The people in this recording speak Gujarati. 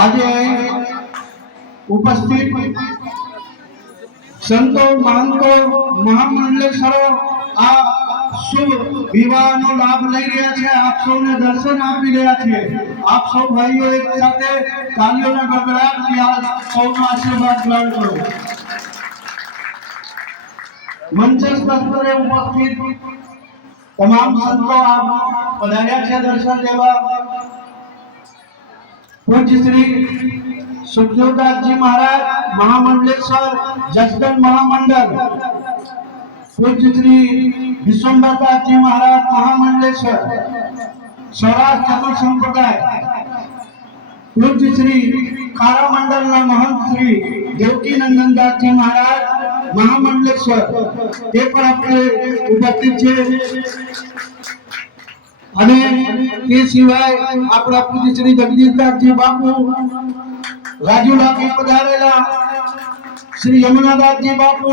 આજે ઉપસ્થિત સંતો મહંતો મહામંડલેશ્વરો આ શુભ વિવાહનો લાભ લઈ રહ્યા છે, આપ સૌને દર્શન આપી રહ્યા છે। આપ સૌ ભાઈઓ એક સાથે તાલીઓના ગડગડાટથી આ સૌનો આશીર્વાદ ગ્રહણ કરો। મંચસ્થ સ્તરે ઉપસ્થિત તમામ સંતો આપ પધાર્યા છે દર્શન લેવા। પૂજ્ય શ્રી સુખદેવદાસજી महाराज महामंडलेश्वर जसदन महामंडल, पूज्य श्री विश्वम्भरदास जी महाराज महामंडलेश्वर सौराष्ट्र चतुर संप्रदाय, पूज्य श्री खारा मंडल महंत श्री देवकी नंदन दास जी महाराज महामंडलेश्वर ते पण आपले उपस्थित छे। અને તે સિવાય આપણા પૂજ્ય શ્રી જગદીશદાસજી બાપુ, રાજુલાથી પધારેલા શ્રી યમુનાદાસજી બાપુ,